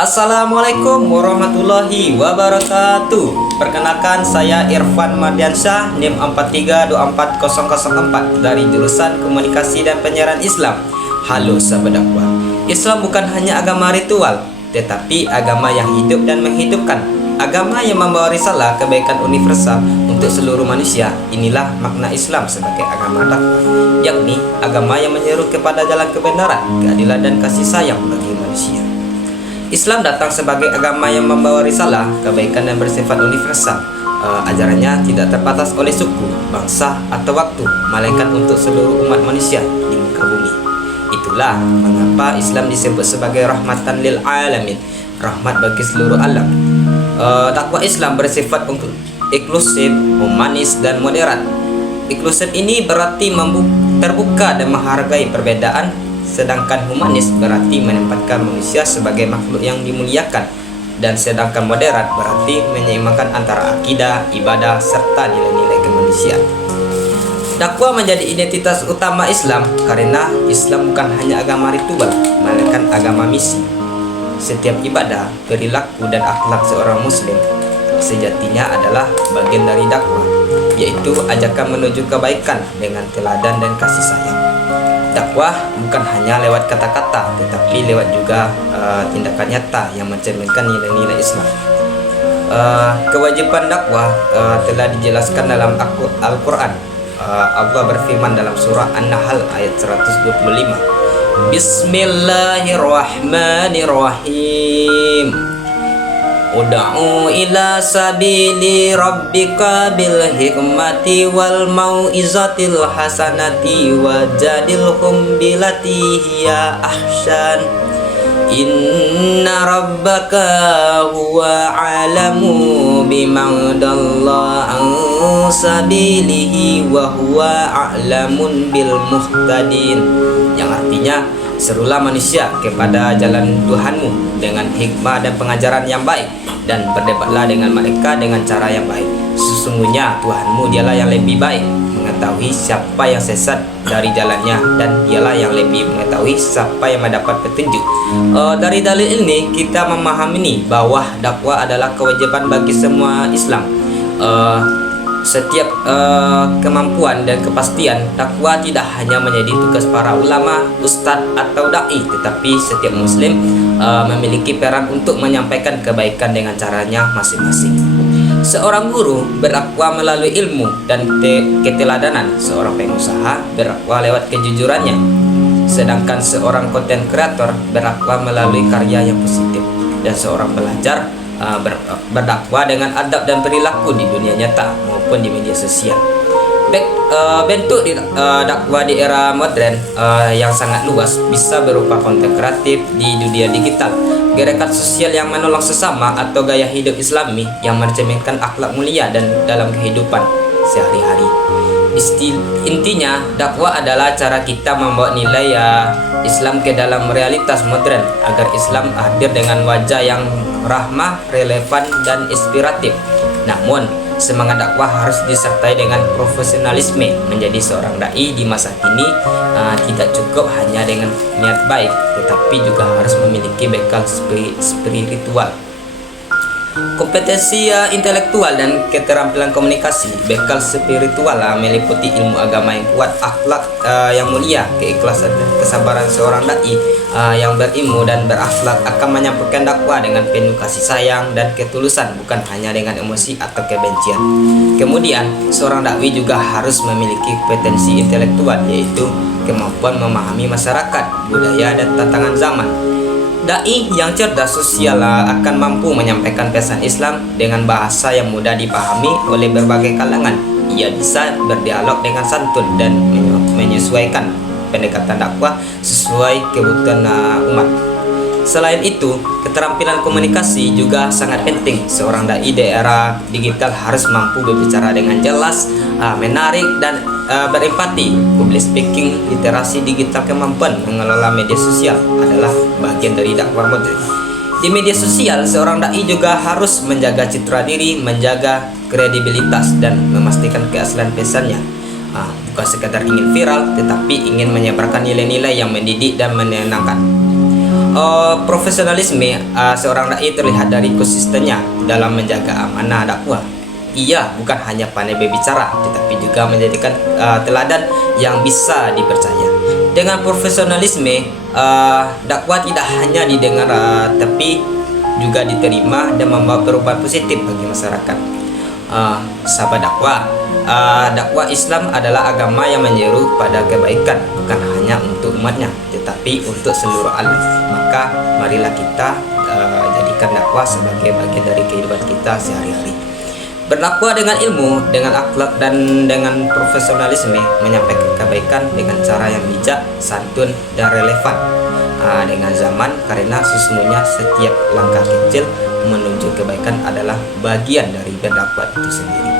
Assalamualaikum warahmatullahi wabarakatuh. Perkenalkan, saya Irfan Mardiansyah, NIM 4324004 dari jurusan Komunikasi dan Penyiaran Islam. Halo sahabat dakwah. Islam bukan hanya agama ritual, tetapi agama yang hidup dan menghidupkan. Agama yang membawa risalah kebaikan universal untuk seluruh manusia. Inilah makna Islam sebagai agama dakwah, yakni agama yang menyeru kepada jalan kebenaran, keadilan dan kasih sayang bagi manusia. Islam datang sebagai agama yang membawa risalah kebaikan dan bersifat universal. Ajarannya tidak terbatas oleh suku, bangsa, atau waktu, melainkan untuk seluruh umat manusia di muka bumi. Itulah mengapa Islam disebut sebagai rahmatan lil alamin, rahmat bagi seluruh alam. Dakwah Islam bersifat inklusif, humanis, dan moderat. Inklusif ini berarti terbuka dan menghargai perbedaan, sedangkan humanis berarti menempatkan manusia sebagai makhluk yang dimuliakan, dan sedangkan moderat berarti menyeimbangkan antara akidah, ibadah, serta nilai-nilai kemanusiaan. Dakwah menjadi identitas utama Islam karena Islam bukan hanya agama ritual, melainkan agama misi. Setiap ibadah, perilaku, dan akhlak seorang muslim sejatinya adalah bagian dari dakwah, yaitu ajakan menuju kebaikan dengan teladan dan kasih sayang. Dakwah bukan hanya lewat kata-kata, tetapi lewat juga tindakan nyata yang mencerminkan nilai-nilai Islam. Kewajiban dakwah telah dijelaskan dalam Al-Quran. Allah berfirman dalam surah An-Nahl ayat 125. Bismillahirrahmanirrahim. Ud'u ila sabili rabbika bil hikmati wal mau'izatil hasanati wajadilhum billati hiya ahsan. Inna rabbaka huwa alamu biman dalla an sabilihi wa huwa a'lamun bil muhtadin, yang artinya, serulah manusia kepada jalan Tuhanmu dengan hikmah dan pengajaran yang baik, dan berdebatlah dengan mereka dengan cara yang baik. Sesungguhnya Tuhanmu dialah yang lebih baik mengetahui siapa yang sesat dari jalannya, dan dialah yang lebih mengetahui siapa yang mendapat petunjuk. Dari dalil ini kita memahami bahwa dakwah adalah kewajiban bagi semua Islam. Setiap kemampuan dan kepastian, dakwah tidak hanya menjadi tugas para ulama, ustadz, atau dai, tetapi setiap muslim memiliki peran untuk menyampaikan kebaikan dengan caranya masing-masing. Seorang guru berdakwah melalui ilmu dan keteladanan, seorang pengusaha berdakwah lewat kejujurannya, sedangkan seorang konten kreator berdakwah melalui karya yang positif, dan seorang pelajar berdakwah dengan adab dan perilaku di dunia nyata maupun di media sosial. Bentuk dakwah di era modern yang sangat luas bisa berupa konten kreatif di dunia digital, gerakan sosial yang menolong sesama, atau gaya hidup Islami yang mencerminkan akhlak mulia dan dalam kehidupan sehari-hari. Intinya, dakwah adalah cara kita membawa nilai Islam ke dalam realitas modern agar Islam hadir dengan wajah yang rahmah, relevan, dan inspiratif. Namun, semangat dakwah harus disertai dengan profesionalisme. Menjadi seorang dai di masa kini tidak cukup hanya dengan niat baik, tetapi juga harus memiliki bekal spiritual, kompetensi intelektual, dan keterampilan komunikasi. Bekal spiritual meliputi ilmu agama yang kuat, akhlak yang mulia, keikhlasan dan kesabaran. Seorang dai yang berilmu dan berakhlak akan menyampaikan dakwah dengan penuh kasih sayang dan ketulusan, bukan hanya dengan emosi atau kebencian. Kemudian, seorang dai juga harus memiliki kompetensi intelektual, yaitu kemampuan memahami masyarakat, budaya, dan tantangan zaman. Dai yang cerdas sosial akan mampu menyampaikan pesan Islam dengan bahasa yang mudah dipahami oleh berbagai kalangan. Ia bisa berdialog dengan santun dan menyesuaikan pendekatan dakwah sesuai kebutuhan umat. Selain itu, keterampilan komunikasi juga sangat penting. Seorang dai di era digital harus mampu berbicara dengan jelas, menarik, dan berempati. Public speaking, literasi digital, kemampuan mengelola media sosial adalah bagian dari dakwah modern. Di media sosial, seorang dai juga harus menjaga citra diri, menjaga kredibilitas, dan memastikan keaslian pesannya. Bukan sekadar ingin viral, tetapi ingin menyebarkan nilai-nilai yang mendidik dan menenangkan. Profesionalisme seorang dai terlihat dari konsistennya dalam menjaga amanah dakwah. Ia bukan hanya pandai berbicara, tetapi juga menjadikan teladan yang bisa dipercaya. Dengan profesionalisme, dakwah tidak hanya didengar, tapi juga diterima dan membawa perubahan positif bagi masyarakat. Sahabat dakwah, dakwah Islam adalah agama yang menyeru pada kebaikan, bukan hanya untuk umatnya, tetapi untuk seluruh alam. Maka marilah kita jadikan dakwah sebagai bagian dari kehidupan kita sehari-hari. Berdakwah dengan ilmu, dengan akhlak, dan dengan profesionalisme, menyampaikan kebaikan dengan cara yang bijak, santun, dan relevan dengan zaman, karena sesungguhnya setiap langkah kecil menuju kebaikan adalah bagian dari berdakwah itu sendiri.